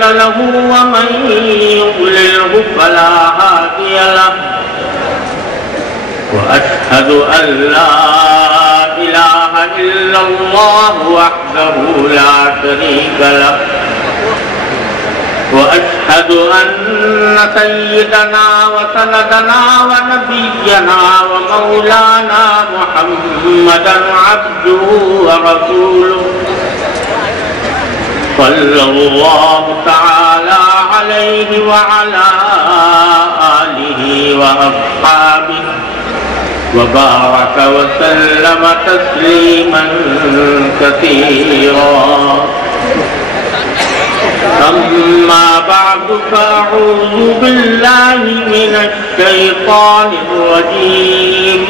له ومن يضلله فلا هادي له وأشهد أن لا إله إلا الله وحده لا شريك له وأشهد أن سيدنا وسندنا ونبينا ومولانا محمدا عبده ورسوله صلى الله تعالى عليه وعلى آله وأصحابه وبارك وسلم تسليما كثيرا. أما بعد فأعوذ بالله من الشيطان الرجيم.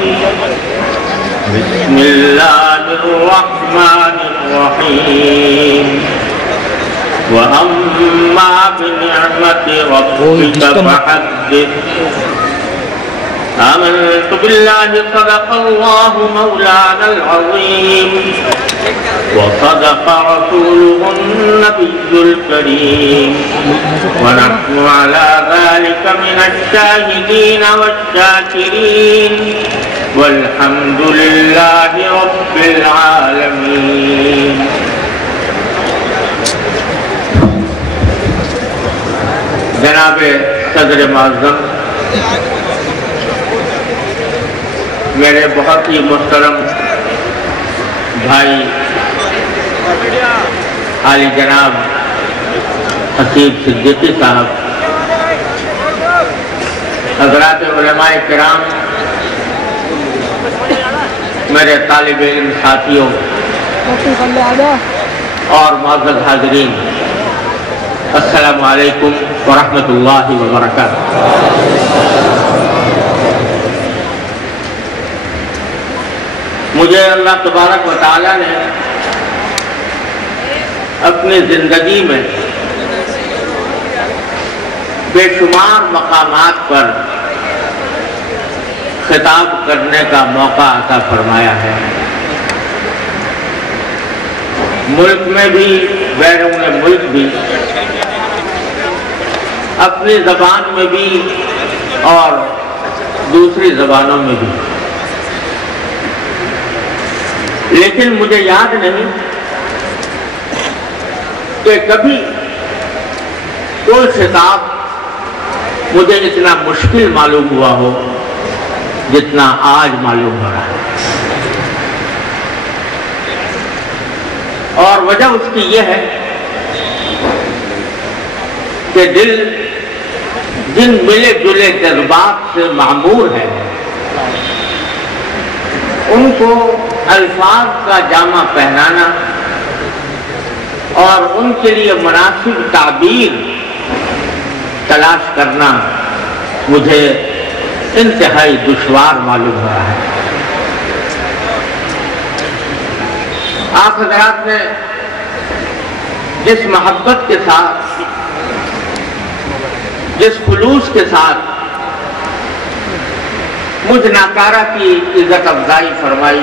بسم الله الرحمن الرحيم. وأما بنعمة ربك فحدث. آمنت بالله صدق الله مولانا العظيم وصدق رسوله النبي الكريم ونحن على ذلك من الشاهدين والشاكرين والحمد لله رب العالمين. جناب صدر معظم، میرے بہت ہی محترم بھائی عالی جناب حسیب صدیقی صاحب، حضرات علماء کرام، میرے طالب علم ساتھیوں اور معزز حاضرین، السلام علیکم ورحمۃ اللہ وبرکاتہ. مجھے اللہ تبارک و تعالیٰ نے اپنی زندگی میں بے شمار مقامات پر خطاب کرنے کا موقع عطا فرمایا ہے، ملک میں بھی بیرون ملک بھی، اپنی زبان میں بھی اور دوسری زبانوں میں بھی. لیکن مجھے یاد نہیں کہ کبھی کوئی خطاب مجھے اتنا مشکل معلوم ہوا ہو جتنا آج معلوم ہو رہا ہے. اور وجہ اس کی یہ ہے کہ دل جن ملے جلے جذبات سے معمور ہے ان کو الفاظ کا جامہ پہنانا اور ان کے لیے مناسب تعبیر تلاش کرنا مجھے انتہائی دشوار معلوم ہو رہا ہے. آپ حضرات نے جس محبت کے ساتھ، جس خلوص کے ساتھ مجھ ناکارہ کی عزت افزائی فرمائی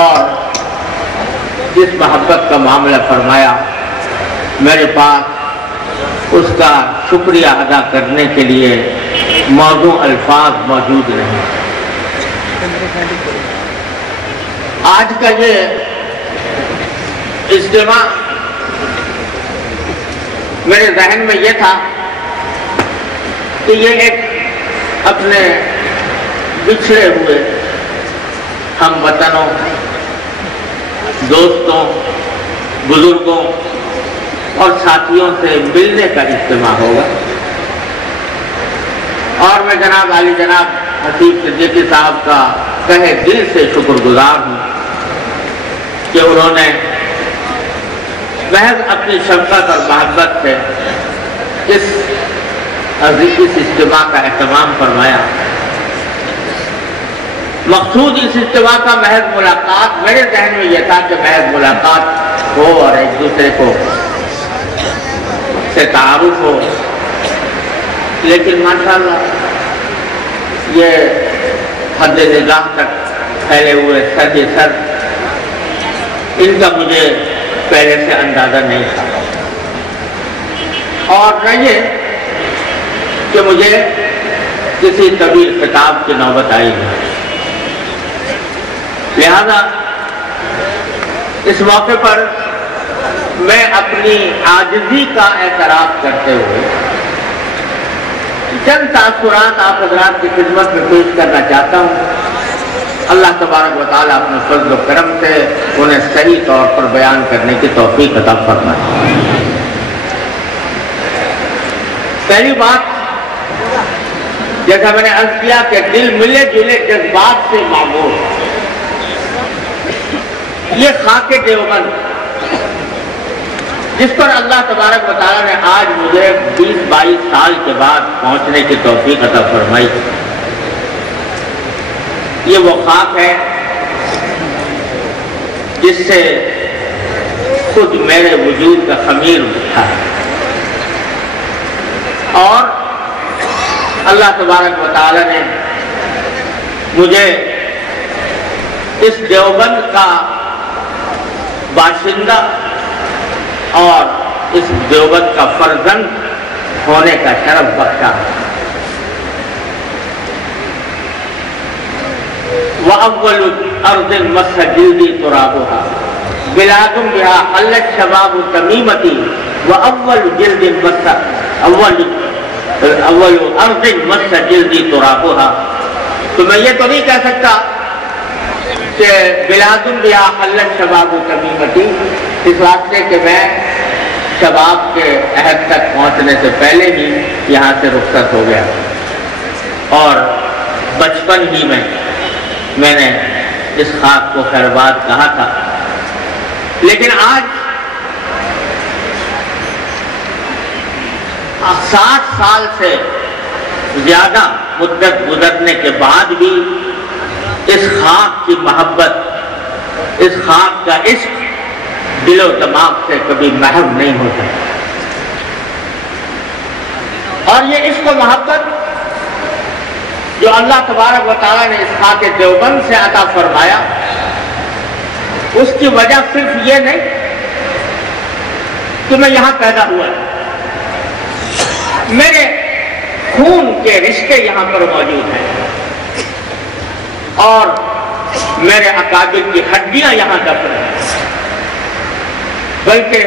اور جس محبت کا معاملہ فرمایا، میرے پاس اس کا شکریہ ادا کرنے کے لیے موضوع الفاظ موجود نہیں. آج کا یہ اجتماع میرے ذہن میں یہ تھا کہ یہ ایک اپنے بچھڑے ہوئے ہم وطنوں، دوستوں، بزرگوں اور ساتھیوں سے ملنے کا اجتماع ہوگا. اور میں جناب عالی جناب حسیب صدیقی صاحب کا تہہ دل سے شکر گزار ہوں کہ انہوں نے محض اپنی شفقت اور محبت سے اس اجتماع کا اہتمام فرمایا. مقصود اس اجتماع کا محض ملاقات، میرے ذہن میں یہ تھا کہ محض ملاقات ہو اور ایک دوسرے کو سے تعارف ہو، لیکن ماشاءاللہ یہ حد نگاہ تک پھیلے ہوئے سر سر ان کا مجھے پہلے سے اندازہ نہیں تھا. اور نہ یہ کہ مجھے کسی طویل خطاب کی نوبت آئی ہے، لہذا اس موقع پر میں اپنی عاجزی کا اعتراف کرتے ہوئے چند تاثرات آپ حضرات کی خدمت میں پیش کرنا چاہتا ہوں۔ اللہ تبارک و تعالیٰ اپنے فضل و کرم سے انہیں صحیح طور پر بیان کرنے کی توفیق عطا فرمائے۔ پہلی بات، جیسا میں نے عرض کیا کہ دل ملے جلے جذبات سے معمور، یہ خاک دیوبند جس پر اللہ تبارک و تعالیٰ نے آج مجھے 20-22 سال کے بعد پہنچنے کی توفیق عطا فرمائی، یہ وہ خاک ہے جس سے خود میرے وجود کا خمیر اٹھا ہے، اور اللہ تبارک و تعالیٰ نے مجھے اس دیوبند کا باشندہ اور اس دیوبند کا فرزند ہونے کا شرف بخشا۔ وَأَوَّلُ أَرْضٍ مَسَّ جِلْدِي تُرَابُهَا بِلَادٌ بِهَا حَلَّتْ شَبَابُ تَمِيمَتِي وَأَوَّلُ جِلْدٍ مَسَّ أَوَّلُ أَرْضٍ مَسَّ جِلْدِي تُرَابُهَا۔ تو میں یہ تو نہیں کہہ سکتا کہ بِلَادٌ بِهَا حَلَّتْ شَبَابُ تَمِيمَتِي، اس واسطے کہ میں شباب کے عہد تک پہنچنے سے پہلے ہی یہاں سے رخصت ہو گیا، اور بچپن ہی میں نے اس خاک کو خیرباد کہا تھا۔ لیکن آج 60 سال سے زیادہ مدت گزرنے کے بعد بھی اس خاک کی محبت، اس خاک کا عشق دل و دماغ سے کبھی محو نہیں ہوتا، اور یہ عشق و محبت جو اللہ تبارک و تعالیٰ نے اس خاک دیوبند سے عطا فرمایا، اس کی وجہ صرف یہ نہیں کہ میں یہاں پیدا ہوا، میرے خون کے رشتے یہاں پر موجود ہیں، اور میرے اکابر کی ہڈیاں یہاں دفن ہیں، بلکہ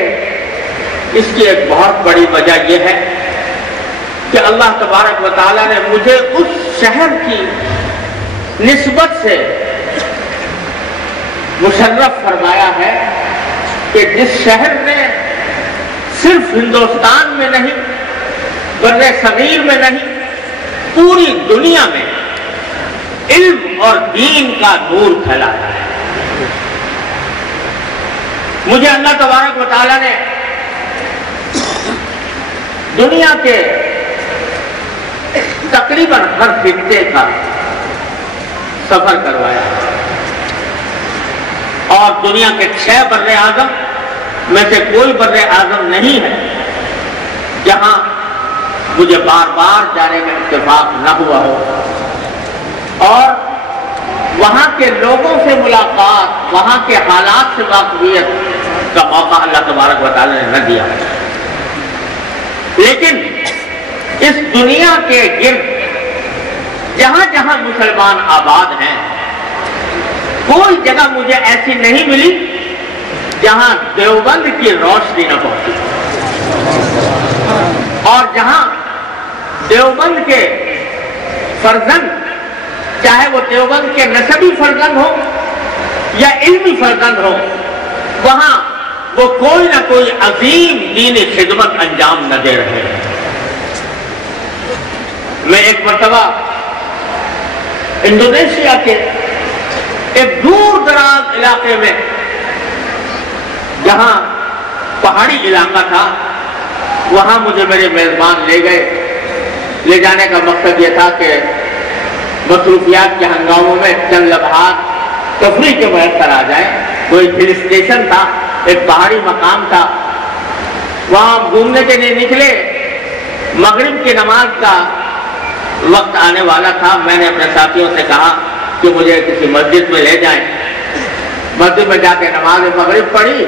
اس کی ایک بہت بڑی وجہ یہ ہے کہ اللہ تبارک و تعالیٰ نے مجھے اس شہر کی نسبت سے مشرف فرمایا ہے کہ جس شہر نے صرف ہندوستان میں نہیں، بر صغیر میں نہیں، پوری دنیا میں علم اور دین کا نور پھیلایا ہے۔ مجھے اللہ تبارک و تعالیٰ نے دنیا کے تقریباً ہر خطے کا سفر کروایا، اور دنیا کے 6 بر اعظم میں سے کوئی بر اعظم نہیں ہے جہاں مجھے بار بار جانے کا اتفاق نہ ہوا ہو، اور وہاں کے لوگوں سے ملاقات، وہاں کے حالات سے واقفیت کا موقع اللہ تبارک و تعالیٰ نے نہ دیا۔ لیکن اس دنیا کے گرد جہاں جہاں مسلمان آباد ہیں، کوئی جگہ مجھے ایسی نہیں ملی جہاں دیوبند کی روشنی نہ پہنچی، اور جہاں دیوبند کے فرزند، چاہے وہ دیوبند کے نسبی فرزند ہو یا علمی فرزند ہو، وہاں وہ کوئی نہ کوئی عظیم دینی خدمت انجام نہ دے رہے ہیں۔ میں ایک مرتبہ انڈونیشیا کے ایک دور دراز علاقے میں، جہاں پہاڑی علاقہ تھا، وہاں مجھے میرے میزبان لے گئے۔ لے جانے کا مقصد یہ تھا کہ مصروفیات کے ہنگاموں میں چند لمحات تفریح کے میسر آ جائیں۔ کوئی ہل اسٹیشن تھا، ایک پہاڑی مقام تھا، وہاں گھومنے کے لیے نکلے۔ مغرب کی نماز کا وقت آنے والا تھا۔ میں نے اپنے ساتھیوں سے کہا کہ مجھے کسی مسجد میں لے جائیں۔ مسجد میں جا کے نماز مغرب پڑھی،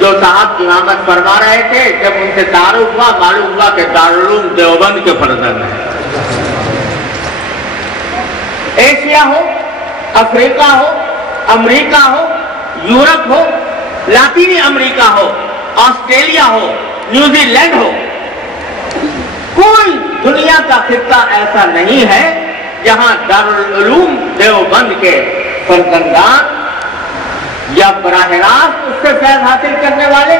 جو صاحب امامت فرما رہے تھے، جب ان سے تعارف ہوا معلوم ہوا کہ دارالعلوم دیوبند کے فرزند ہیں۔ ایشیا ہو، افریقہ ہو، امریکہ ہو، یورپ ہو، لاطینی امریکہ ہو، آسٹریلیا ہو، نیوزی لینڈ ہو، کوئی دنیا کا خطہ ایسا نہیں ہے جہاں دارالعلوم دیوبند کے فرزندان یا براہ راست اس سے فیض حاصل کرنے والے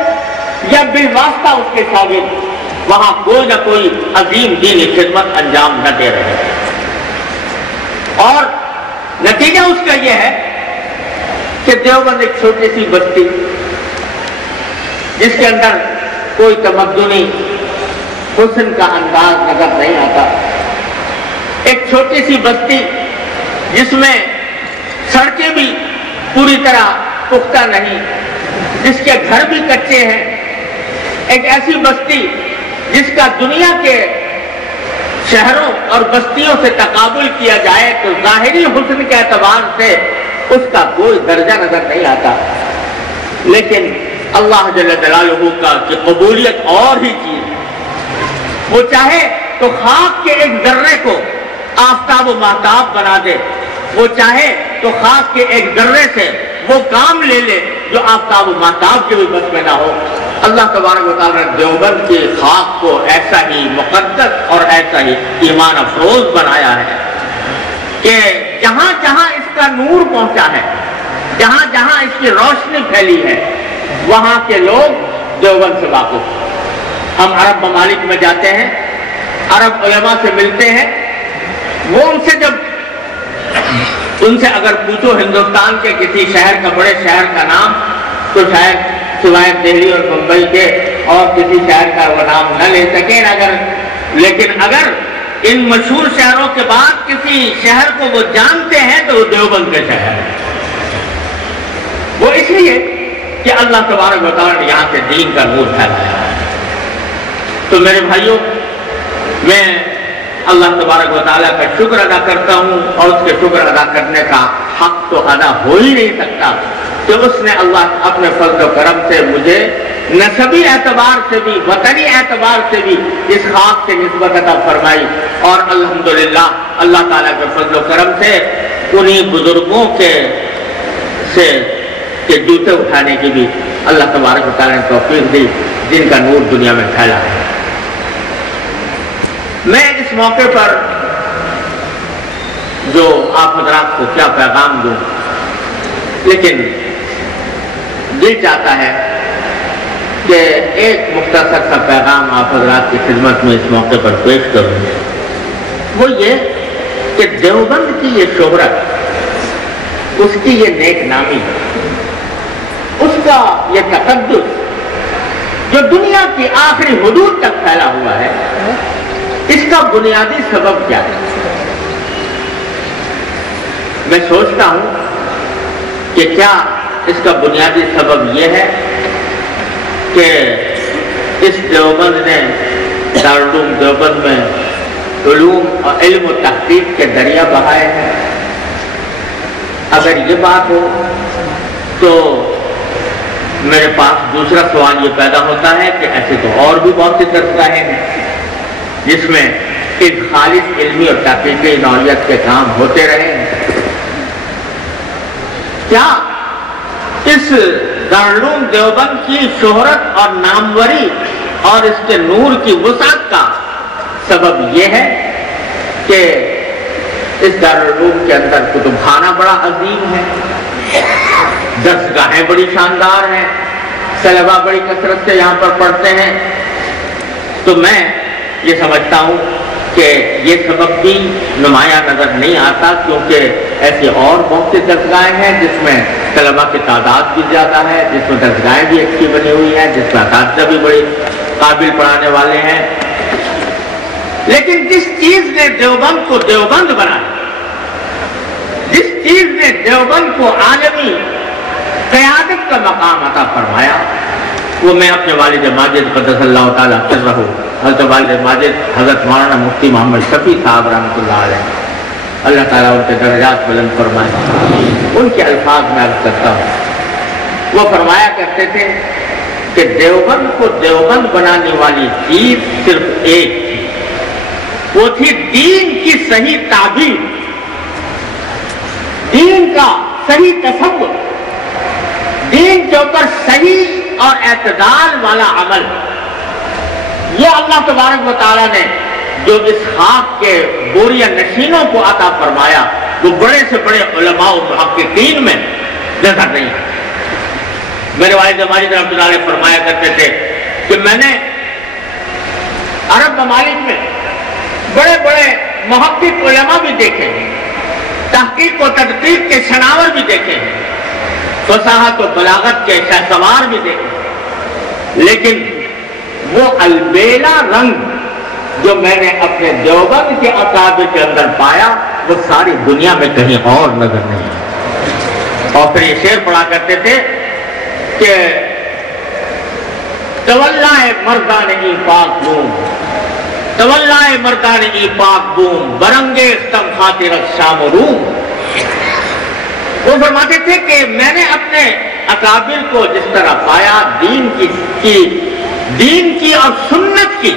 یا بالواسطہ اس کے شاگرد وہاں کوئی نہ کوئی عظیم دینی خدمت انجام نہ دے رہے ہیں۔ اور نتیجہ اس کا یہ ہے کہ دیوبند ایک چھوٹی سی بستی جس کے اندر کوئی تمدنی حسن کا انداز نظر نہیں آتا، ایک چھوٹی سی بستی جس میں سڑکیں بھی پوری طرح پختہ نہیں، جس کے گھر بھی کچے ہیں، ایک ایسی بستی جس کا دنیا کے شہروں اور بستیوں سے تقابل کیا جائے تو ظاہری حسن کے اعتبار سے اس کا کوئی درجہ نظر نہیں آتا، لیکن اللہ جل جلالہ کا کہ قبولیت اور ہی چیز ہے۔ وہ چاہے تو خاک کے ایک ذرے کو آفتاب و مہتاب بنا دے، وہ چاہے تو خاک کے ایک ذرے سے وہ کام لے لے جو آفتاب و مہتاب کے بھی بس میں نہ ہو۔ اللہ تبارک و تعالیٰ نے دیوبند کی خاک کو ایسا ہی مقدس اور ایسا ہی ایمان افروز بنایا ہے کہ جہاں جہاں اس کا نور پہنچا ہے، جہاں جہاں اس کی روشنی پھیلی ہے، وہاں کے لوگ دیوبند سے واقف۔ ہم عرب ممالک میں جاتے ہیں، عرب علماء سے ملتے ہیں، وہ ان سے اگر پوچھو ہندوستان کے کسی شہر کا، بڑے شہر کا نام، تو شاید سوائے دہلی اور ممبئی کے اور کسی شہر کا وہ نام نہ لے سکیں، لیکن اگر ان مشہور شہروں کے بعد کسی شہر کو وہ جانتے ہیں تو وہ دیوبند کے شہر ہے۔ وہ اس لیے کہ اللہ تبارک و تعالیٰ نے یہاں سے دین کا نور پھیلایا ہے۔ تو میرے بھائیوں، میں اللہ تبارک و تعالیٰ کا شکر ادا کرتا ہوں، اور اس کے شکر ادا کرنے کا حق تو ادا ہو ہی نہیں سکتا کہ اس نے اللہ اپنے فضل و کرم سے مجھے نسبی اعتبار سے بھی، وطنی اعتبار سے بھی اس خاک سے نسبت عطا فرمائی، اور الحمدللہ اللہ تعالیٰ کے فضل و کرم سے انہی بزرگوں کے جوتے اٹھانے کی بھی اللہ تبارک و تعالیٰ نے توفیق دی، جن کا نور دنیا میں پھیلا ہے۔ میں اس موقع پر جو آپ حضرات کو کیا پیغام دوں، لیکن دل چاہتا ہے کہ ایک مختصر سا پیغام آپ حضرات کی خدمت میں اس موقع پر پیش کروں۔ وہ یہ کہ دیوبند کی یہ شہرت، اس کی یہ نیک نامی، اس کا یہ تقدس جو دنیا کی آخری حدود تک پھیلا ہوا ہے، اس کا بنیادی سبب کیا ہے؟ میں سوچتا ہوں کہ کیا اس کا بنیادی سبب یہ ہے کہ اس دیوبند نے، دارالعلوم دیوبند میں علوم اور علم و تحقیق کے دریا بہائے ہیں؟ اگر یہ بات ہو تو میرے پاس دوسرا سوال یہ پیدا ہوتا ہے کہ ایسے تو اور بھی بہت سی درسگاہیں ہیں جس میں ایک خالص علمی اور تحقیقی نوعیت کے کام ہوتے رہے ہیں۔ کیا اس دارالعلوم دیوبند کی شہرت اور ناموری اور اس کے نور کی وسعت کا سبب یہ ہے کہ اس دارالعلوم کے اندر کتب خانہ بڑا عظیم ہے، درسگاہیں بڑی شاندار ہیں، طلباء بڑی کثرت سے یہاں پر پڑھتے ہیں؟ تو میں یہ سمجھتا ہوں کہ یہ سبب بھی نمایاں نظر نہیں آتا، کیونکہ ایسی اور بہت سی درسگاہیں ہیں جس میں طلباء کی تعداد بھی زیادہ ہے، جس میں درسگاہیں بھی اچھی بنی ہوئی ہیں، جس میں اساتذہ بھی بڑی قابل پڑھانے والے ہیں۔ لیکن جس چیز نے دیوبند کو دیوبند بنایا، جس چیز نے دیوبند کو عالمی قیادت کا مقام عطا فرمایا، وہ میں اپنے والد ماجد قدس اللہ تعالیٰ سرہ، حضرت والد ماجد حضرت مولانا مفتی محمد شفیع صاحب رحمۃ اللہ علیہ، اللہ تعالیٰ ان کے درجات بلند فرمائے، ان کے الفاظ میں عرض کرتا ہوں۔ وہ فرمایا کرتے تھے کہ دیوبند کو دیوبند بنانے والی چیز صرف ایک تھی، وہ تھی دین کی صحیح تعبیر، دین کا صحیح تصور، دین کے اوپر صحیح اور اعتدال والا عمل۔ یہ اللہ تبارک و تعالیٰ نے جو اس خاک کے بوریہ نشینوں کو عطا فرمایا، وہ بڑے سے بڑے علماء و محققین میں نظر نہیں ہے۔ میرے والد ماجد رحمۃ اللہ علیہ فرمایا کرتے تھے کہ میں نے عرب ممالک میں بڑے بڑے محقق علماء بھی دیکھے ہیں، تحقیق و تدقیق کے شناور بھی دیکھے ہیں، فصاحت و بلاغت کے شہسوار بھی دیکھے، لیکن وہ البیلا رنگ جو میں نے اپنے دیوبند کے اکابر کے اندر پایا، وہ ساری دنیا میں کہیں اور نظر نہیں۔ اور پھر یہ شعر پڑھا کرتے تھے کہ تولائے مردان ای پاک بوم، تولائے مردان ای پاک بوم، برنگے ختم خاطر شام و روم۔ وہ فرماتے تھے کہ میں نے اپنے اکابر کو جس طرح پایا، دین کی اور سنت کی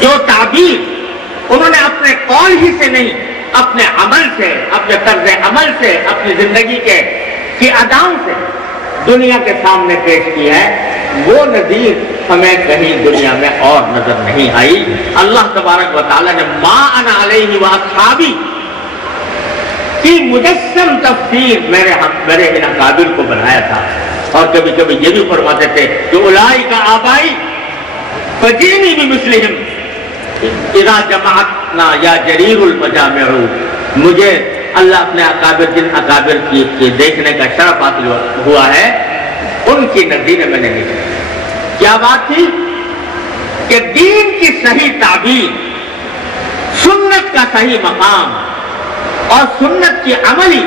جو تعبیر انہوں نے اپنے قول ہی سے نہیں، اپنے عمل سے، اپنے طرز عمل سے، اپنی زندگی کی اداؤں سے دنیا کے سامنے پیش کی ہے، وہ نظیر ہمیں کہیں دنیا میں اور نظر نہیں آئی۔ اللہ تبارک و تعالیٰ نے ما انا علیہ واصحابی کی مجسم تفسیر میرے ان اکابر کو بنایا تھا۔ اور کبھی کبھی یہ بھی فرماتے تھے کہ اولئک آبائی فجینی بمثلہم اذا جمعتنا یا جریر المجامع۔ مجھے اللہ اپنے اکابر، جن اکابر کی دیکھنے کا شرف حاصل ہوا ہے، ان کی نظیر میں نے دیکھی۔ کیا بات تھی کہ دین کی صحیح تعبیر، سنت کا صحیح مقام اور سنت کی عملی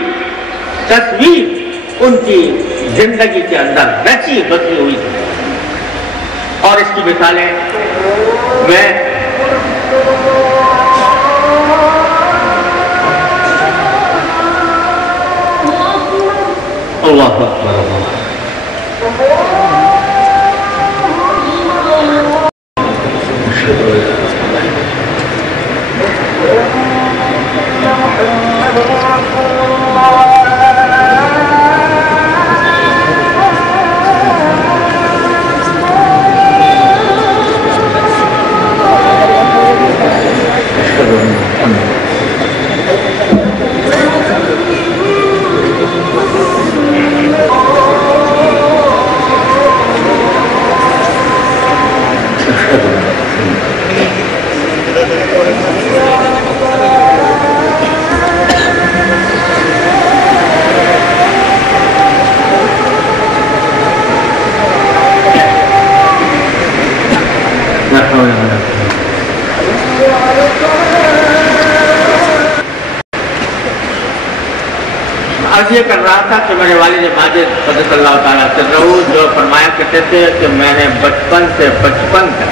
تصویر ان کی زندگی کے اندر رچی بسی ہوئی تھی۔ اور اس کی مثالیں میں اللہ اکبر عرض یہ کر رہا تھا کہ میرے والد ماجد قدس اللہ تعالیٰ سرہ جو فرمایا کرتے تھے کہ میں نے بچپن سے 55 تک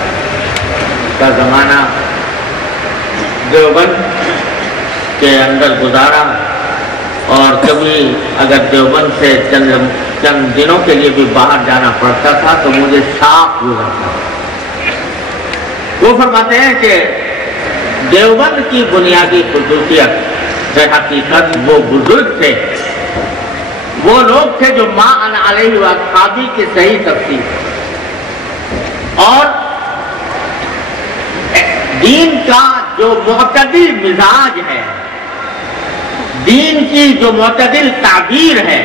کا زمانہ دیوبند کے اندر گزارا، اور کبھی اگر دیوبند سے چند دنوں کے لیے بھی باہر جانا پڑتا تھا تو مجھے شاق گزرتا۔ وہ فرماتے ہیں کہ دیوبند کی بنیادی خصوصیت حقیقت وہ بزرگ تھے، وہ لوگ تھے جو ما انا علیہ واصحابی کی صحیح تفسیر اور دین کا جو معتدل مزاج ہے، دین کی جو معتدل تعبیر ہے،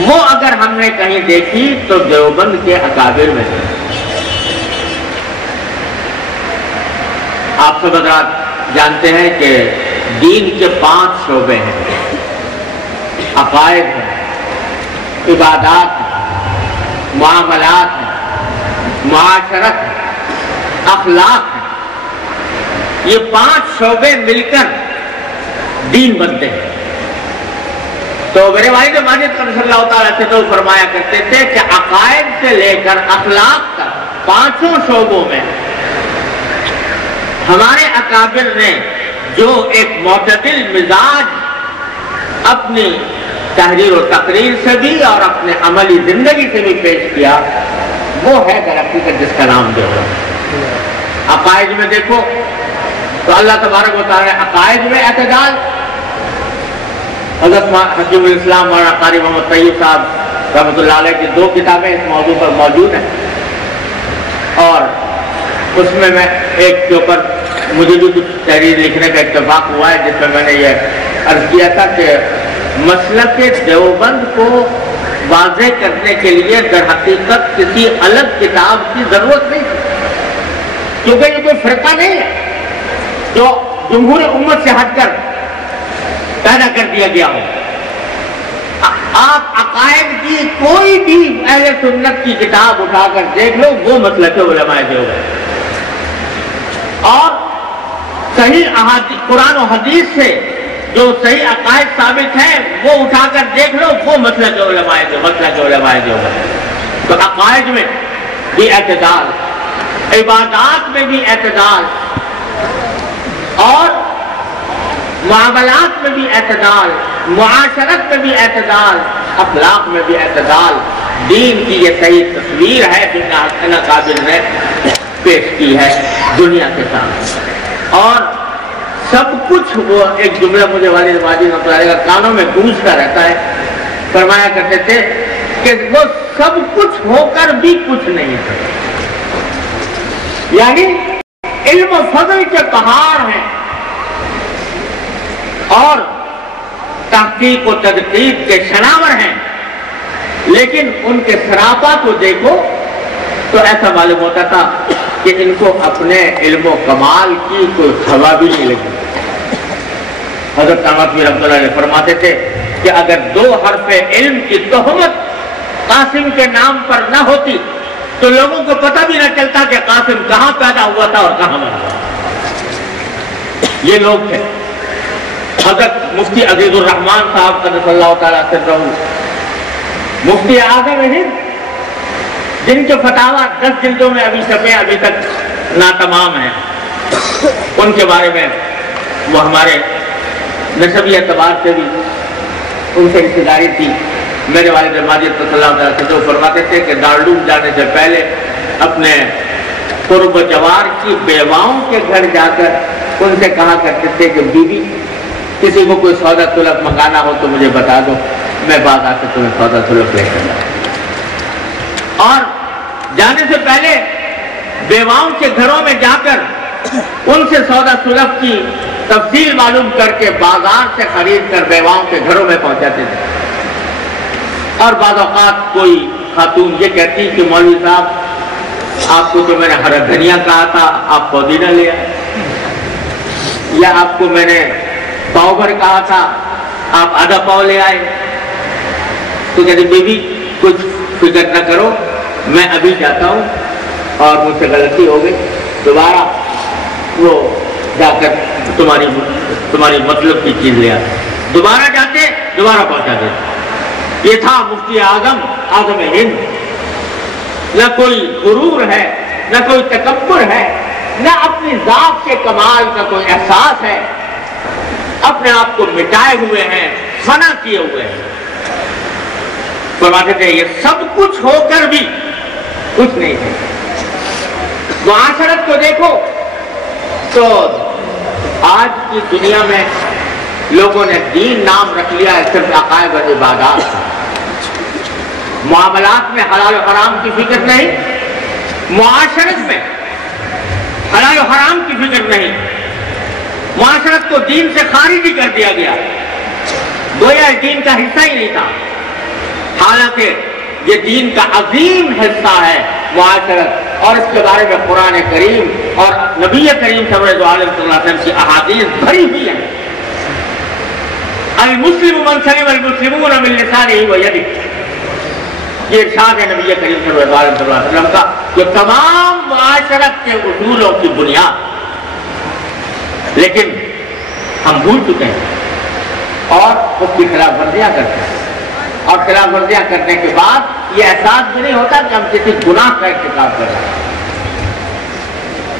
وہ اگر ہم نے کہیں دیکھی تو دیوبند کے اکابر میں تھے۔ آپ سب حضرات جانتے ہیں کہ دین کے 5 شعبے ہیں، عقائد ہیں، عبادات ہیں، معاملات ہیں، معاشرت ہے، اخلاق ہے۔ یہ 5 شعبے مل کر دین بنتے ہیں۔ تو میرے والد ماجد قدس اللہ تعالیٰ سے تو فرمایا کرتے تھے کہ عقائد سے لے کر اخلاق تک 5 شعبوں میں ہمارے اکابر نے جو ایک معتدل مزاج اپنی تحریر و تقریر سے بھی اور اپنے عملی زندگی سے بھی پیش کیا، وہ ہے در حقیقت جس کا نام دیوبند۔ عقائد میں دیکھو تو اللہ تبارک و تعالیٰ نے عقائد میں اعتدال، حضرت حکیم الاسلام مولانا قاری محمد طیب صاحب رحمۃ اللہ علیہ کی 2 کتابیں اس موضوع پر موجود ہیں، اور اس میں ایک کے اوپر مجھے بھی کچھ تحریر لکھنے کا اتفاق ہوا ہے، جس میں میں نے یہ عرض کیا تھا کہ مسلک دیوبند کو واضح کرنے کے لیے در حقیقت کسی الگ کتاب کی ضرورت نہیں تھی، کیونکہ یہ کوئی فرقہ نہیں ہے جو جمہور امت سے ہٹ کر پیدا کر دیا گیا ہو۔ آپ عقائد کی کوئی بھی اہل سنت کی کتاب اٹھا کر دیکھ لو، وہ مسلک علماء دیوبند، اور صحیح احادیث قرآن و حدیث سے جو صحیح عقائد ثابت ہیں وہ اٹھا کر دیکھ لو، وہ مسلک علماء دیوبند۔ تو عقائد میں بھی اعتدال، عبادات میں بھی اعتدال، اور معاملات میں بھی اعتدال، معاشرت میں بھی اعتدال، اخلاق میں بھی اعتدال، دین کی یہ صحیح تصویر ہے جن قابل نے پیش کی ہے دنیا کے سامنے۔ اور سب کچھ، وہ ایک جملہ مجھے والد ماجد رحمۃ اللہ علیہ کا کانوں میں گونجتا رہتا ہے، فرمایا کرتے تھے کہ وہ سب کچھ ہو کر بھی کچھ نہیں تھے، یعنی علم و فضل کے پہاڑ ہیں اور تحقیق و تدقیق کے شناور ہیں، لیکن ان کے سراپا کو دیکھو تو ایسا معلوم ہوتا تھا کہ ان کو اپنے علم و کمال کی کوئی ہوا بھی نہیں لگی۔ حضرت نعمت رحمۃ اللہ علیہ فرماتے تھے کہ اگر 2 حرف علم کی تہمت قاسم کے نام پر نہ ہوتی تو لوگوں کو پتہ بھی نہ چلتا کہ قاسم کہاں پیدا ہوا تھا اور کہاں مرا۔ یہ لوگ تھے۔ حضرت مفتی عزیز الرحمان صاحب قدس اللہ تعالیٰ سرہ، مفتی اعظم ہند، جن کے فتاویٰ 10 جلدوں میں ابھی چھپے ابھی تک ناتمام ہیں، ان کے بارے میں وہ ہمارے نسبی اعتبار سے بھی ان سے رشتہ داری تھی۔ میرے والد ماجد صلی اللہ علیہ وسلم فرماتے تھے کہ دارالعلوم جانے سے پہلے اپنے قرب و جوار کی بیواؤں کے گھر جا کر ان سے کہا کرتے تھے کہ بیوی کسی کو کوئی سودا طلب منگانا ہو تو مجھے بتا دو، میں بعد آ کے تمہیں سودا طلب لے کر جاؤں۔ اور جانے سے پہلے بیواؤں کے گھروں میں جا کر ان سے سودا طلب کی تفصیل معلوم کر کے بازار سے خرید کر بیواؤں کے گھروں میں پہنچاتے تھے۔ اور بعض اوقات کوئی خاتون یہ کہتی کہ مولوی صاحب آپ کو تو میں نے ہرا دھنیا کہا تھا، آپ پودینہ لے آئے، یا آپ کو میں نے پاؤ بھر کہا تھا، آپ آدھا پاؤ لے آئے۔ تو کہتے بیوی کچھ فکر نہ کرو، میں ابھی جاتا ہوں اور مجھ سے غلطی ہو گئی، دوبارہ وہ جا کر تمہاری مطلب کی چیز لے آتے، دوبارہ جاتے، دوبارہ پہنچا دیتے۔ یہ تھا مفتی اعظم ہند۔ نہ کوئی غرور ہے، نہ کوئی تکبر ہے، نہ اپنی ذات کے کمال کا کوئی احساس ہے، اپنے آپ کو مٹائے ہوئے ہیں، فنا کیے ہوئے ہیں۔ فرماتے تھے یہ سب کچھ ہو کر بھی کچھ نہیں ہے۔ معاشرت کو دیکھو تو آج کی دنیا میں لوگوں نے دین نام رکھ لیا ہے صرف عقائد و عبادات۔ معاملات میں حلال و حرام کی فکر نہیں، معاشرت میں حلال و حرام کی فکر نہیں، معاشرت کو دین سے خارج ہی کر دیا گیا، گویا دین کا حصہ ہی نہیں تھا، حالانکہ یہ دین کا عظیم حصہ ہے معاشرت، اور اس کے بارے میں قرآن کریم اور نبی کریم صلی اللہ علیہ وسلم کی احادیث بھری ہوئی ہیں۔ المسلم من سلم المسلمون من لسانه ويده، یہ ارشاد ہے نبی کریم صلی اللہ علیہ وسلم کا، جو تمام معاشرت کے اصولوں کی بنیاد۔ لیکن ہم بھول چکے ہیں اور اس کی خلاف ورزیاں کرتے ہیں، اور خلاف ورزیاں کرنے کے بعد یہ احساس بھی نہیں ہوتا کہ ہم کسی گناہ کا ارتکاب کر رہے ہیں۔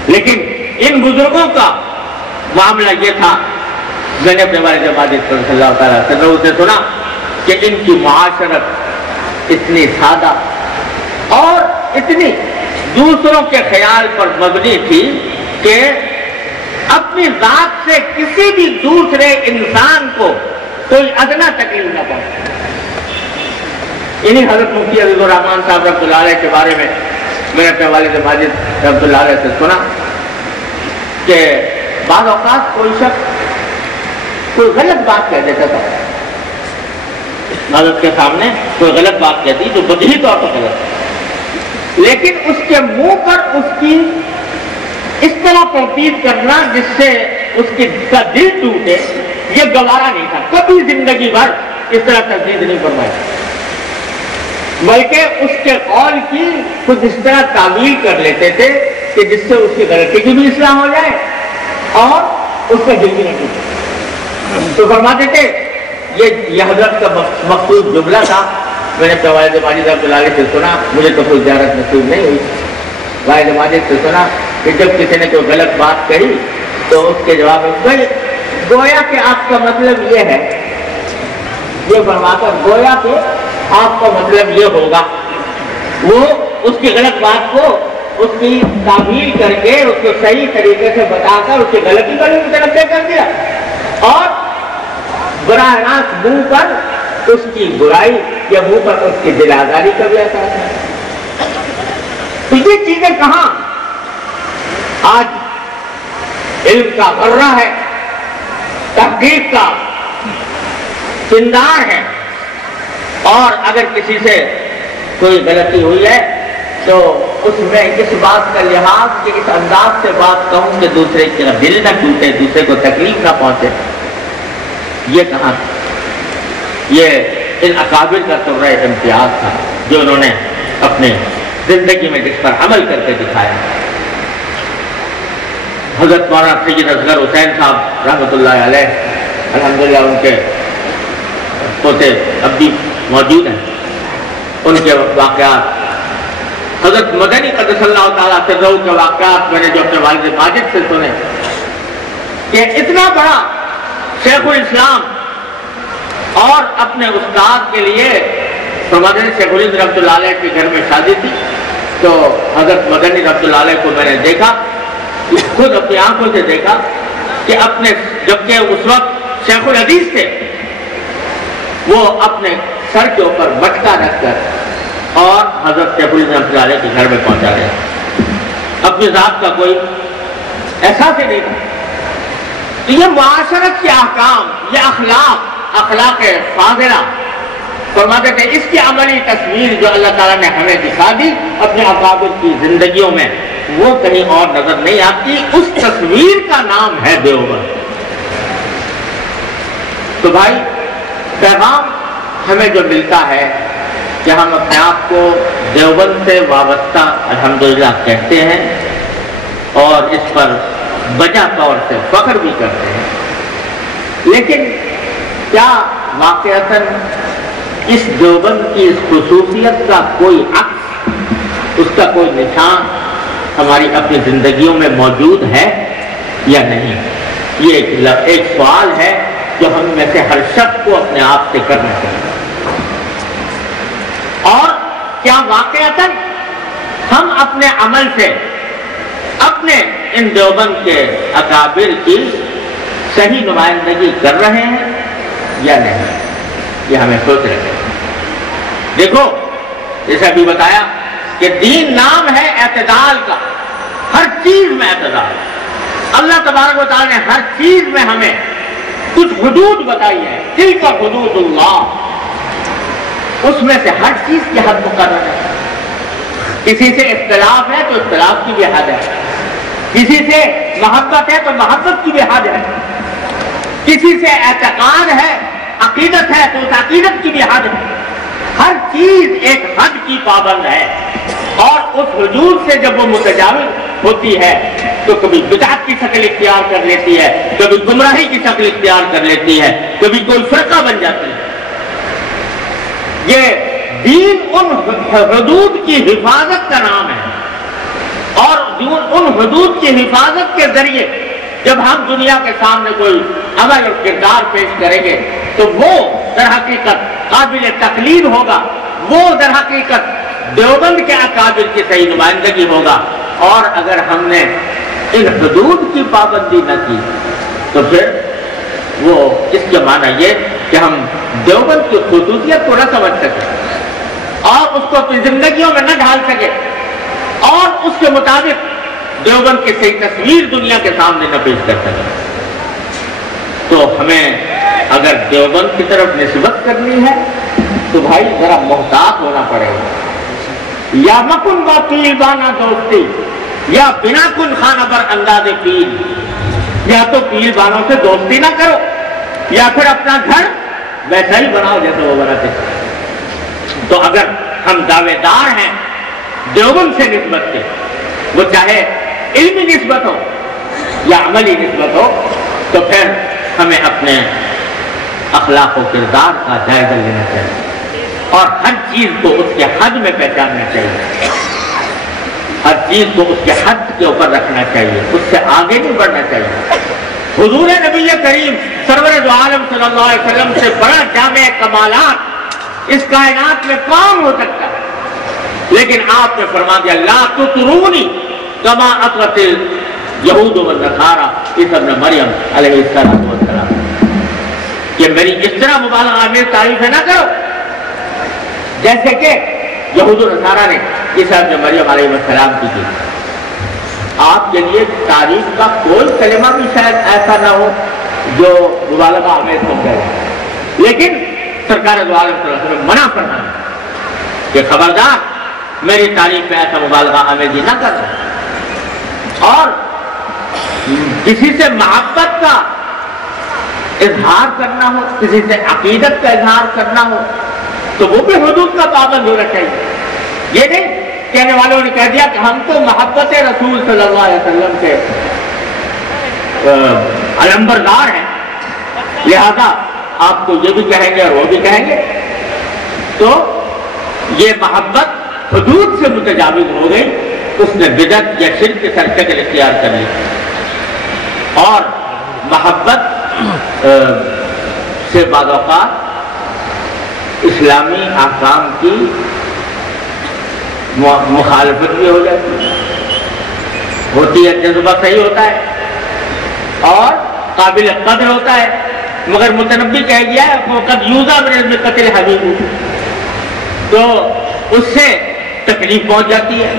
لیکن ان بزرگوں کا معاملہ یہ تھا، میں نے اپنے والد ماجد صلی اللہ تعالیٰ وسلم سے سنا کہ ان کی معاشرت اتنی سادہ اور اتنی دوسروں کے خیال پر مبنی تھی کہ اپنی ذات سے کسی بھی دوسرے انسان کو کوئی ادنا تکلیف نہ پہنچے۔ انہی حضرت مفتی عزیز الرحمان صاحب رحمۃ اللہ علیہ کے بارے میں میں نے اپنے والد ماجد رحمۃ اللہ علیہ سے سنا کہ بعض اوقات کوئی شخص کوئی غلط بات کہہ دیتا تھا، حضرت کے سامنے کوئی غلط بات کہتی جو بدیہی طور پر غلط ہے، لیکن اس کے منہ پر اس کی اس طرح تنقید کرنا جس سے اس کا دل ٹوٹے، یہ گوارا نہیں تھا۔ کبھی زندگی بھر اس طرح تنقید نہیں فرمائی، بلکہ اس کے قول کی کچھ اس طرح تعویل کر لیتے تھے کہ جس سے اس کی غلطی کی بھی اصلاح ہو جائے اور اس کا دل بھی نہ ٹوٹے۔ تو فرماتے تھے، یہ حضرت کا مخصوص جملہ تھا، میں نے اپنے والد ماجد رحمۃ اللہ علیہ سے سنا، مجھے تو کوئی زیارت نصیب نہیں ہوئی، والد ماجد سے سنا کہ جب کسی نے کوئی غلط بات کہی تو اس کے جواب میں گویا کہ آپ کا مطلب یہ ہے، یہ فرماتا گویا کہ آپ کا مطلب یہ ہوگا، وہ اس کی غلط بات کو اس کی تعمیل کر کے اس کو صحیح طریقے سے بتا کر اس کی غلطی پر متنبع کر دیا اور براہ راست منہ پر اس کی برائی یا منہ پر اس کی دل آزاری کا بھی اثر ہے۔ تو یہ چیزیں کہاں آج علم کا غرہ ہے، تحقیق کا سندار ہے، اور اگر کسی سے کوئی غلطی ہوئی ہے تو اس میں اس بات کا لحاظ کہ اس انداز سے بات کہوں کہ دوسرے کا دل نہ ٹوٹے، دوسرے کو تکلیف نہ پہنچے، یہ کہاں؟ یہ ان اکابر کا سرہ امتیاز تھا جو انہوں نے اپنے زندگی میں جس پر عمل کر کے دکھایا۔ حضرت مولانا سید اصغر حسین صاحب رحمۃ اللہ علیہ، الحمدللہ ان کے پوتے اب بھی موجود ہیں، ان کے واقعات، حضرت مدنی قدس اللہ تعالیٰ سرہ کے واقعات میں نے جو اپنے والد ماجد سے سنے کہ اتنا بڑا شیخ الاسلام اور اپنے استاد کے لیے مدنی شیخ الہند رحمۃ اللہ علیہ کے گھر میں شادی تھی، تو حضرت مدنی رحمۃ اللہ علیہ کو میں نے دیکھا، خود اپنی آنکھوں سے دیکھا کہ اپنے جبکہ اس وقت شیخ الحدیث تھے، وہ اپنے سر کے اوپر مٹکا رکھ کر اور حضرت شیخ الہند رحمۃ اللہ علیہ کے گھر میں پہنچا رہے، اپنی ذات کا کوئی احساس ہی نہیں تھا۔ تو یہ معاشرت کے احکام، یہ اخلاق فاضلہ فرماتے تھے، اس کی عملی تصویر جو اللہ تعالیٰ نے ہمیں دکھا دی اپنے اکابر کی زندگیوں میں، وہ کہیں اور نظر نہیں آتی، اس تصویر کا نام ہے دیوبند۔ تو بھائی پیغام ہمیں جو ملتا ہے کہ ہم اپنے آپ کو دیوبند سے وابستہ الحمدللہ کہتے ہیں اور اس پر بجا طور سے فخر بھی کرتے ہیں، لیکن کیا واقعتاً اس دیوبند کی اس خصوصیت کا کوئی عکس، اس کا کوئی نشان ہماری اپنی زندگیوں میں موجود ہے یا نہیں؟ یہ ایک سوال ہے جو ہم میں سے ہر شخص کو اپنے آپ سے کرنا چاہیے۔ اور کیا واقعتاً ہم اپنے عمل سے اپنے ان دیوبند کے اکابر کی صحیح نمائندگی کر رہے ہیں یا نہیں؟ یہ ہمیں سوچ رہے ہیں۔ دیکھو جیسے ابھی بتایا کہ دین نام ہے اعتدال کا، ہر چیز میں اعتدال۔ اللہ تبارک و تعالیٰ نے ہر چیز میں ہمیں کچھ حدود بتائی ہے، تلک حدود اللہ، اس میں سے ہر چیز کی حد مقرر ہے۔ کسی سے اختلاف ہے تو اختلاف کی بھی حد ہے، کسی سے محبت ہے تو محبت کی بھی حد ہے، کسی سے اعتقاد ہے، عقیدت ہے تو اس عقیدت کی بھی حد ہے۔ ہر چیز ایک حد کی پابند ہے، اور اس حدود سے جب وہ متجاوز ہوتی ہے تو کبھی بدعت کی شکل اختیار کر لیتی ہے، کبھی گمراہی کی شکل اختیار کر لیتی ہے، کبھی کوئی فرقہ بن جاتی ہے۔ یہ دین ان حدود کی حفاظت کا نام ہے، اور ان حدود کی حفاظت کے ذریعے جب ہم دنیا کے سامنے کوئی عمل اور کردار پیش کریں گے تو وہ در حقیقت قابل تقلید ہوگا، وہ در حقیقت دیوبند کے اکابر کی صحیح نمائندگی ہوگا، اور اگر ہم نے ان حدود کی پابندی نہ کی تو پھر وہ اس کے معنی یہ کہ ہم دیوبند کی خصوصیت کو نہ سمجھ سکے اور اس کو اپنی زندگیوں میں نہ ڈھال سکے اور اس کے مطابق دیوبند کی صحیح تصویر دنیا کے سامنے نہ پیش کر سکے۔ تو ہمیں اگر دیوبند کی طرف نسبت کرنی ہے تو بھائی ذرا محتاط ہونا پڑے گا۔ یا مکن با پیل بانا دوستی، یا بنا کن خانہ بر انداز پیل، یا تو پیل بانوں سے دوستی نہ کرو یا پھر اپنا گھر ویسا ہی بناؤ جیسے وہ بناتے۔ تو اگر ہم دعوے دار ہیں دیوبند سے نسبت کے، وہ چاہے علمی نسبت ہو یا عملی نسبت ہو، تو پھر ہمیں اپنے اخلاق و کردار کا جائزہ لینا چاہیے اور ہر چیز کو اس کے حد میں پہچاننا چاہیے، ہر چیز کو اس کے حد کے اوپر رکھنا چاہیے، اس سے آگے نہیں بڑھنا چاہیے۔ حضور نبی کریم سرور دو عالم صلی اللہ علیہ وسلم سے بڑا جامع کمالات اس کائنات میں کون ہو سکتا ہے، لیکن آپ نے فرما دیا لا تطرونی کما اطرت یہود والنصارى عیسی ابن مریم علیہ السلام، کہ میری اس طرح مبالغہ میں تعریفیں نہ کرو جیسے کہ یہود و نصارہ نے عیسی ابن مریم علیہ السلام کی تھی۔ آپ کے لیے تعریف کا کوئی کلمہ بھی شاید ایسا نہ ہو جو مبالغہ آمیز ہو جائے، لیکن سرکار دو عالم صلی اللہ علیہ وسلم منع فرمایا کہ خبردار میری تعریف میں ایسا مبالغہ آمیزی نہ کرو، اور کسی سے محبت کا اظہار کرنا ہو، کسی سے عقیدت کا اظہار کرنا ہو تو وہ بھی حدود کا پابند ہونا چاہیے۔ یہ نہیں کہنے والوں نے کہہ دیا کہ ہم تو محبت رسول صلی اللہ علیہ وسلم کے علمبردار ہیں، لہذا آپ کو یہ بھی کہیں گے اور وہ بھی کہیں گے، تو یہ محبت حدود سے متجاوز ہو گئی، اس نے بدعت یا شرک کے سرشکل اختیار کر لی، اور محبت سے بعض اوقات اسلامی احکام کی مخالفت بھی ہو جاتی ہوتی ہے، جذبہ صحیح ہوتا ہے اور قابل قدر ہوتا ہے، مگر متنبی کہہ گیا ہے وقد یوزا من قتل حبیب، تو اس سے تکلیف پہنچ جاتی ہے،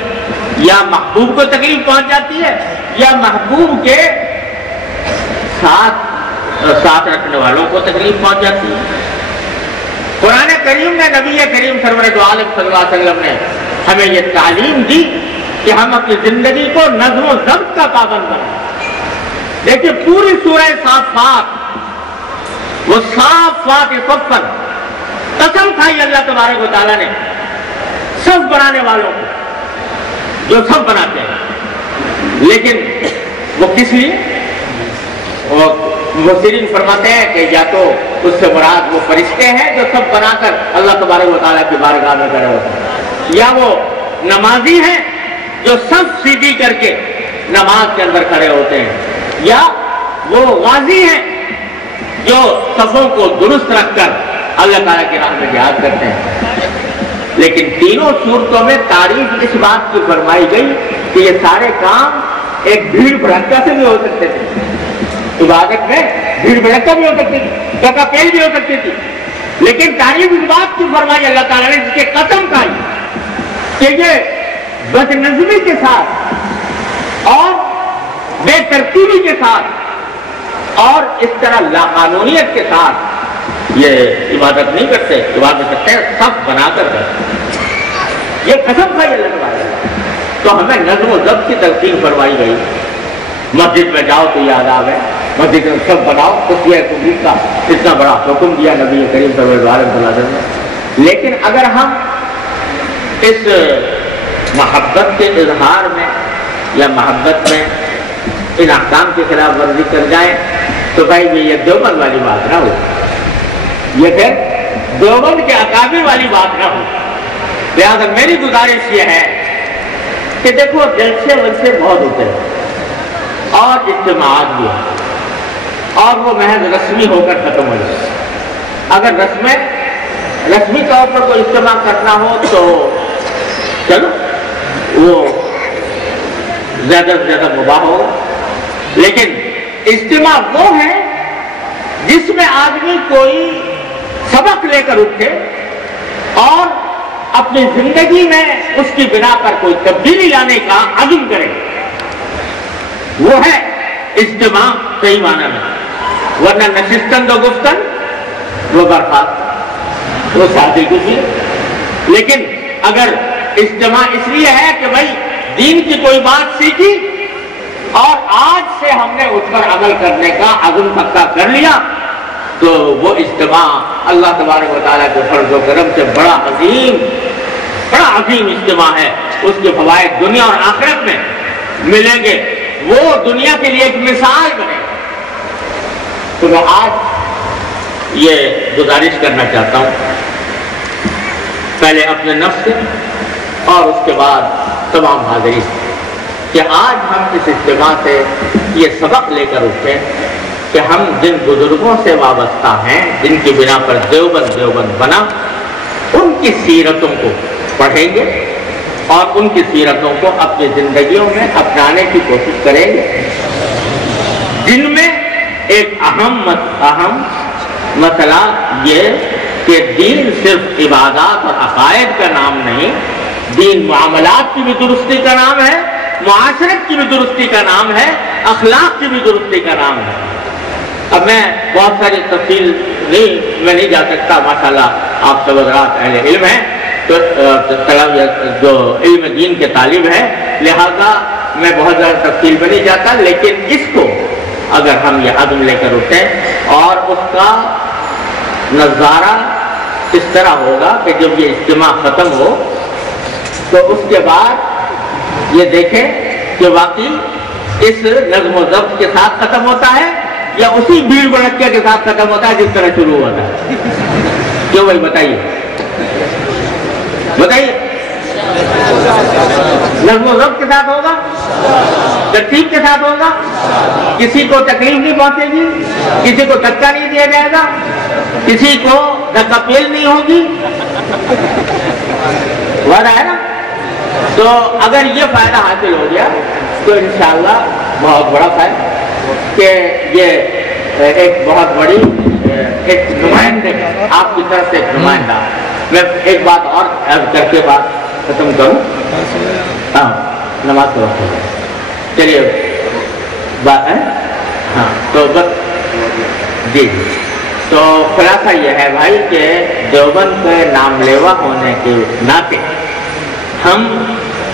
یا محبوب کو تکلیف پہنچ جاتی ہے یا محبوب کے ساتھ رکھنے والوں کو تکلیف پہنچ جاتی ہے۔ قرآن کریم میں نبی کریم سرور دو عالم صلی اللہ علیہ وسلم نے ہمیں یہ تعلیم دی کہ ہم اپنی زندگی کو نظم و ضبط کا پابند بنائیں۔ دیکھیے پوری سورہ صافات، وہ صافات صفا، قسم کھائی اللہ تبارک و تعالیٰ نے صف بنانے والوں کو جو صف بناتے ہیں، لیکن وہ کس لیے؟ مفسرین فرماتے ہیں کہ یا تو اس سے مراد وہ فرشتے ہیں جو سب بنا کر اللہ تبارک و تعالیٰ کی بارگاہ میں کھڑے ہوتے ہیں، یا وہ نمازی ہیں جو صف سیدھی کر کے نماز کے اندر کھڑے ہوتے ہیں، یا وہ غازی ہیں جو صفوں کو درست رکھ کر اللہ تعالیٰ کی راہ میں جہاد کرتے ہیں۔ لیکن تینوں صورتوں میں تعریف اس بات کی فرمائی گئی کہ یہ سارے کام ایک بھیڑ بھڑکا سے بھی ہو سکتے تھے، عبادت میں بھیڑ بھڑکا بھی ہو سکتی تھی، ڈکا پیل بھی ہو سکتی تھی، لیکن تعریف اس بات کی فرمائی اللہ تعالیٰ نے جس کے قسم کھائی کہ یہ بد نظمی کے ساتھ اور بے ترتیبی کے ساتھ اور اس طرح لاقانونیت کے ساتھ یہ عبادت نہیں کرتے، عبادت کرتے ہیں سب بنا کر کرتے، یہ قسم کھائی اللہ تعالیٰ نے۔ تو ہمیں نظم و ضبط کی تلقین فرمائی گئی، مسجد میں جاؤ تو یہ آداب ہے، مسجد میں سب بناؤ، تو یہ حکومت کا اتنا بڑا حکم دیا نبی کریم صلی اللہ علیہ وسلم نے۔ لیکن اگر ہم اس محبت کے اظہار میں یا محبت میں ان احکام کی خلاف ورزی کر جائیں تو بھائی یہ دیوبند والی بات نہ ہو، یہ پھر دیوبند کے اکابر والی بات نہ ہو۔ لہٰذا میری گزارش یہ ہے کہ دیکھو جلسے ولسے بہت ہوتے ہیں اور اجتماعات بھی ہیں اور وہ محض رسمی ہو کر ختم ہو جائے۔ اگر رسمی طور پر کوئی اجتماع کرنا ہو تو چلو وہ زیادہ سے زیادہ مباح ہو، لیکن اجتماع وہ ہے جس میں آدمی کوئی سبق لے کر اٹھے اور اپنی زندگی میں اس کی بنا پر کوئی تبدیلی لانے کا عزم کرے، وہ ہے اجتماع صحیح معنی میں، ورنہ نشستن و گفتن وہ برخاست، وہ شادی کچھ ہے۔ لیکن اگر اجتماع اس لیے ہے کہ بھائی دین کی کوئی بات سیکھی اور آج سے ہم نے اس پر عمل کرنے کا عزم پکا کر لیا، تو وہ اجتماع اللہ تبارک و تعالیٰ کے فضل و کرم سے بڑا عظیم اجتماع ہے، اس کے فوائد دنیا اور آخرت میں ملیں گے، وہ دنیا کے لیے ایک مثال بنے۔ تو میں آج یہ گزارش کرنا چاہتا ہوں، پہلے اپنے نفس سے اور اس کے بعد تمام حاضرین، کہ آج ہم اس اجتماع سے یہ سبق لے کر اٹھیں کہ ہم جن بزرگوں سے وابستہ ہیں، جن کی بنا پر دیوبند بنا، ان کی سیرتوں کو پڑھیں گے اور ان کی سیرتوں کو اپنی زندگیوں میں اپنانے کی کوشش کریں گے، جن میں ایک اہم مسئلہ یہ کہ دین صرف عبادات اور عقائد کا نام نہیں، دین معاملات کی بھی درستی کا نام ہے، معاشرت کی بھی درستی کا نام ہے، اخلاق کی بھی درستی کا نام ہے۔ اب میں بہت ساری تفصیل میں نہیں جا سکتا، ماشاءاللہ آپ سب حضرات اہل علم ہیں، تو جو علم دین کے طالب ہیں، لہذا میں بہت زیادہ تفصیل میں نہیں جاتا، لیکن اس کو اگر ہم یہ عزم لے کر اٹھیں اور اس کا نظارہ اس طرح ہوگا کہ جب یہ اجتماع ختم ہو تو اس کے بعد یہ دیکھیں کہ واقعی اس نظم و ضبط کے ساتھ ختم ہوتا ہے یا اسی بھیڑ بھڑکے کے ساتھ ختم ہوتا ہے جس طرح شروع ہوتا ہے۔ کیوں بھائی بتائیے نظم و ضبط کے ساتھ ہوگا، ترتیب کے ساتھ ہوگا، کسی کو تکلیف نہیں پہنچے گی، کسی کو دھکا نہیں دیا جائے گا، کسی کو دھکا پیل نہیں ہوگی، وعدہ ہے نا؟ تو اگر یہ فائدہ حاصل ہو گیا تو انشاءاللہ بہت بڑا فائدہ کہ یہ ایک بہت بڑی ایک نمائندے آپ کی طرف سے ایک نمائندہ۔ میں ایک بات اور عرض کر کے بات ختم کروں، ہاں نماز کو رکھو، چلیے بات ہے، ہاں تو بس جی تو خلاصہ یہ ہے بھائی کہ دیوبند کے نام لیوا ہونے کے ناطے ہم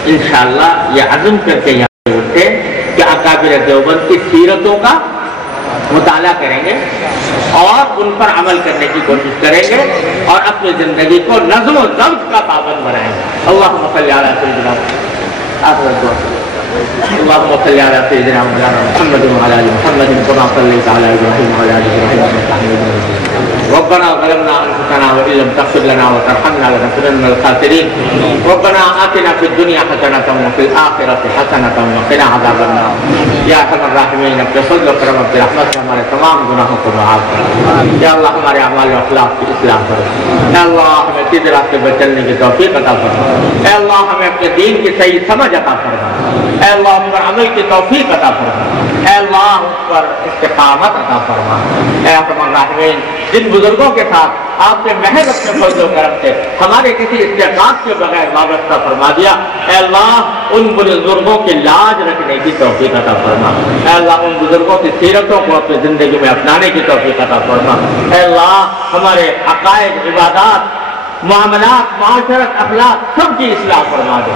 انشاءاللہ یہ عزم کر کے یہاں اٹھتے کہ اکابر دیوبند کی سیرتوں کا مطالعہ کریں گے اور ان پر عمل کرنے کی کوشش کریں گے اور اپنی زندگی کو نظم و ضبط کا پابند بنائیں گے۔ اللہم صلی علی سیدنا اللہم صلی علی سیدنا محمد وعلی آل محمد کما صلیت علی ابراہیم وعلی آل ابراہیم انک حمید مجید۔ ربنا ظلمنا انفسنا وان لم تغفر لنا وترحمنا لنكونن من الخاسرین۔ ربنا آتنا فی الدنیا حسنۃ وفی الآخرۃ حسنۃ وقنا عذاب النار۔ یا ارحم الراحمین اپنے فضل و کرم اپنی رحمت سے ہمارے تمام گناہوں کو معاف کر، یا اللہ ہمارے اعمال و اخلاق کی اصلاح کرو، اے اللہ ہمیں سیدھے راستے پر چلنے کی توفیق عطا فرما، اے اللہ ہمیں اپنے دین کی صحیح سمجھ عطا فرما، اے اللہ ہم پر عمل کی توفیق عطا فرما، اے اللہ ہم پر استقامت عطا فرما، اے ارحم الراحمین جن بزرگوں کے ساتھ آپ نے محض اپنے فضل و کرم سے ہمارے کسی استحقاق کے بغیر وابستہ فرما دیا، اے اللہ ان بزرگوں کی لاج رکھنے کی توفیق عطا فرما، اے اللہ ان بزرگوں کی سیرتوں کو اپنی زندگی میں اپنانے کی توفیق عطا فرما، اے اللہ ہمارے عقائد، عبادات، معاملات، معاشرت، اخلاق سب کی اصلاح فرما دے،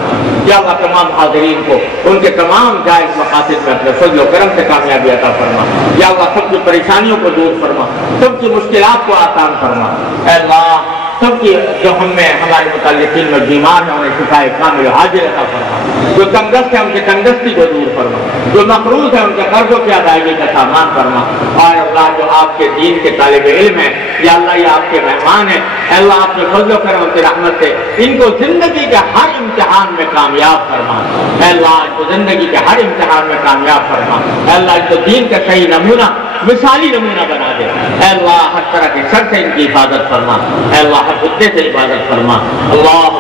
یا اللہ تمام حاضرین کو ان کے تمام جائز مقاصد میں اپنے فضل و کرم سے کامیابی عطا فرما، یا اللہ سب کی پریشانیوں کو دور فرما، سب کی مشکلات کو آسان فرما، اے اللہ سب کی جو ہمارے متعلقین میں بیمار ہیں انہیں شفائے کامل حاضر عطا فرما، جو تنگست ہیں ان کی تنگستی کو دور فرما، جو مقروض ہیں ان کے قرضوں کی ادائیگی کا سامان فرما، اور اللہ جو آپ کے دین کے طالب علم ہیں یا اللہ یہ آپ کے مہمان ہیں، اے اللہ آپ نے فضل و کرم کی رحمت سے ان کو زندگی کے ہر امتحان میں کامیاب فرما، اے اللہ ان کو زندگی کے ہر امتحان میں کامیاب فرما، اے اللہ ان کو دین کا صحیح نمونہ، مثالی نمونہ بنا دے، اے اللہ ہر طرح کے شر سے ان کی حفاظت فرما، اے اللہ ہر فتنے سے حفاظت فرما، اللہ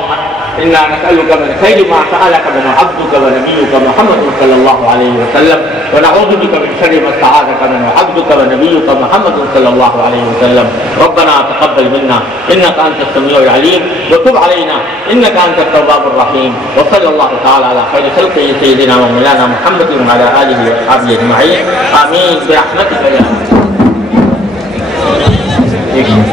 إنا نسألك من خير ما سألك من عبدك ونبيك محمد صلى الله عليه وسلم ونعوذ بك من شر ما استعاذك من عبدك ونبيك محمد صلى الله عليه وسلم ربنا تقبل منا إنك أنت السميع العليم وتب علينا إنك أنت التواب الرحيم وصلى الله تعالى على خير خلقه سيدنا ومولانا محمد وعلى آله وأصحابه أجمعين آمين برحمتك يا